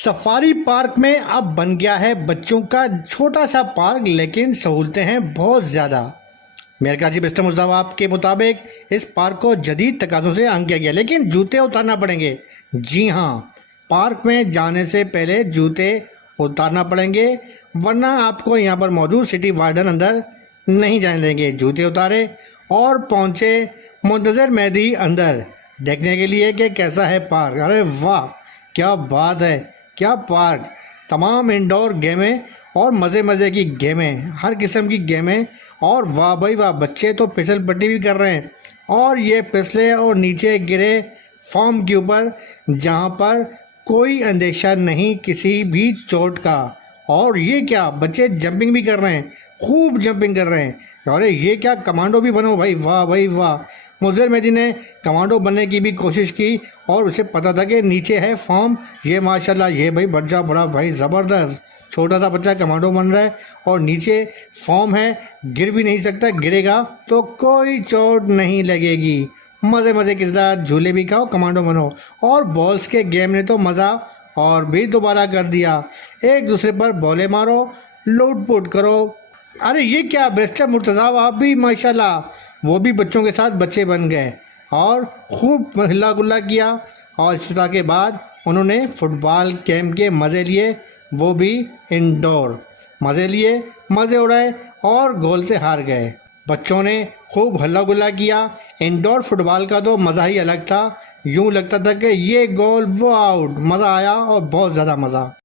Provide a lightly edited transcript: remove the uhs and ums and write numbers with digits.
Safari park में अब बन गया है बच्चों का छोटा सा पार्क, लेकिन सहूलतें हैं बहुत ज़्यादा। मेयर कराची मिस्टर मुज़ावाब के मुताबिक इस पार्क को जदीद तकाज़ों से आंग किया गया, लेकिन जूते उतारना पड़ेंगे। जी हाँ, पार्क में जाने से पहले जूते उतारना पड़ेंगे, वरना आपको यहाँ पर मौजूद सिटी वार्डन अंदर नहीं जाने देंगे। जूते उतारे और पहुँचे मुंतज़र मेहदी अंदर देखने के लिए कि कैसा है पार्क। अरे वाह, क्या बात है, क्या पार्क! तमाम इंडोर गेमें और मज़े मज़े की गेमें, हर किस्म की गेमें। और वाह भाई वाह, बच्चे तो फिसल पट्टी भी कर रहे हैं और ये फिसले और नीचे गिरे फॉर्म के ऊपर, जहाँ पर कोई अंदेशा नहीं किसी भी चोट का। और ये क्या, बच्चे जंपिंग भी कर रहे हैं, खूब जंपिंग कर रहे हैं। अरे ये क्या, कमांडो भी बनो भाई, वाह भाई वाह। मुज़र मेहदी ने कमांडो बनने की भी कोशिश की और उसे पता था कि नीचे है फॉर्म। ये माशाल्लाह, ये भाई बच्चा बड़ा भाई ज़बरदस्त, छोटा सा बच्चा कमांडो बन रहा है और नीचे फॉर्म है, गिर भी नहीं सकता, गिरेगा तो कोई चोट नहीं लगेगी। मज़े मज़े के साथ झूले भी खाओ, कमांडो बनो। और बॉल्स के गेम ने तो मज़ा और भी दोबारा कर दिया। एक दूसरे पर बॉलें मारो, लूट पुट करो। अरे ये क्या, बेस्टर मुर्तज़ा आप भी माशाल्लाह, वो भी बच्चों के साथ बच्चे बन गए और खूब हिला गुल्ला किया। और इफ्तिताह के बाद उन्होंने फुटबॉल गेम के मज़े लिए, वो भी इंडोर। मज़े लिए, मज़े उड़ाए और गोल से हार गए। बच्चों ने खूब हल्ला गुल्ला किया। इंडोर फुटबॉल का तो मज़ा ही अलग था, यूँ लगता था कि ये गोल वो आउट। मज़ा आया और बहुत ज़्यादा मज़ा।